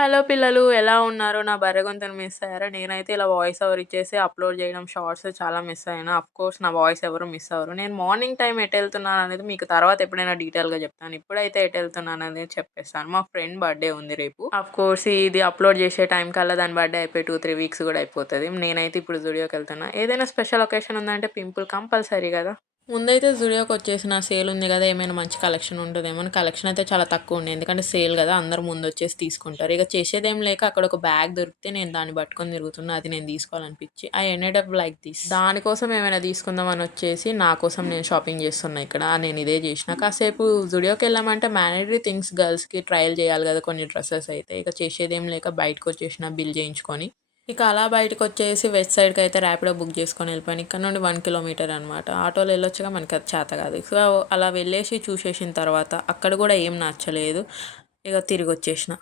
Hello పిల్లలు ఎలా ఉన్నారు? నా బర్రె గొంతుని మిస్ అయ్యారా? నేనైతే ఇలా వాయిస్ ఓవర్ ఇచ్చేసి అప్‌లోడ్ చేయడం షార్ట్స్ చాలా మిస్ అయ్యాను. ఆఫ్‌కోర్స్ నా వాయిస్ ఎవరు మిస్ అవ్వరు. నేను మార్నింగ్ టైమ్ ఎటెళ్తున్నాననేది మీకు తర్వాత ఎప్పుడైనా డీటెయిల్‌గా చెప్తాను. ఇప్పుడైతే ఎటెళ్తున్నాననేది చెప్పేస్తాను. మా ఫ్రెండ్ బర్త్‌డే ఉంది రేపు. ఆఫ్‌కోర్స్ ఇది అప్‌లోడ్ చేసే టైం కల్లా దాని బర్త్‌డే అయిపోయి 2, 3 వీక్స్ కూడా అయిపోతది. నేనైతే ఇప్పుడు జూడియోకెళ్తున్నా. ఏదైనా స్పెషల్ ఒకేషన్ ఉందంటే పింపుల్ కంపల్సరీ గదా! ముందైతే జూడియోకొచ్చేసిన సేల్ ఉంది గదా! ఏమైనా మంచి కలెక్షన్ ఉంటదేమో అని కలెక్షన్ అయితే చాలా తక్కువుండే. ఎందుకంటే సేల్ గదా! అందరూ ముందొచ్చేసి తీసుకుంటారు. ఇక చేసేదేం లేక అక్కడ ఒక బ్యాగ్ దొరికితే నేను దాన్ని పట్టుకొని తిరుగుతున్నా. అది నేను తీసుకోవాలనిపిచ్చి. I ended up like this. దానికోసం ఏమైనా తీసుకుందాం అని వచ్చేసి నా కోసం నేను షాపింగ్ చేస్తున్నా ఇక్కడ. నేను ఇదే చేసినా. కాసేపు జూడియోకెళ్ళామంటే మ్యానడరీ థింగ్స్ గర్ల్స్‌కి ట్రయల్ చేయాలి గదా! కొన్ని డ్రెసెస్ అయితే. ఇక చేసేదేం లేక బయటకొచ్చేసిన బిల్ చేయించుకొని. ఇక అలా బయటకొచ్చేసి వెస్ట్ సైడ్‌కయితే ర్యాపిడో బుక్ చేసుకొని వెళ్ళిపోయాను. ఇక్కడ నుండి 1 కిలోమీటర్ అనమాట. ఆటోలో వెళ్ళొచ్చుగా మనకది చేత కాదు. సో, అలా వెళ్ళేసి చూసేసిన తర్వాత అక్కడ కూడా ఏం నచ్చలేదు. ఇక తిరిగొచ్చేసిన.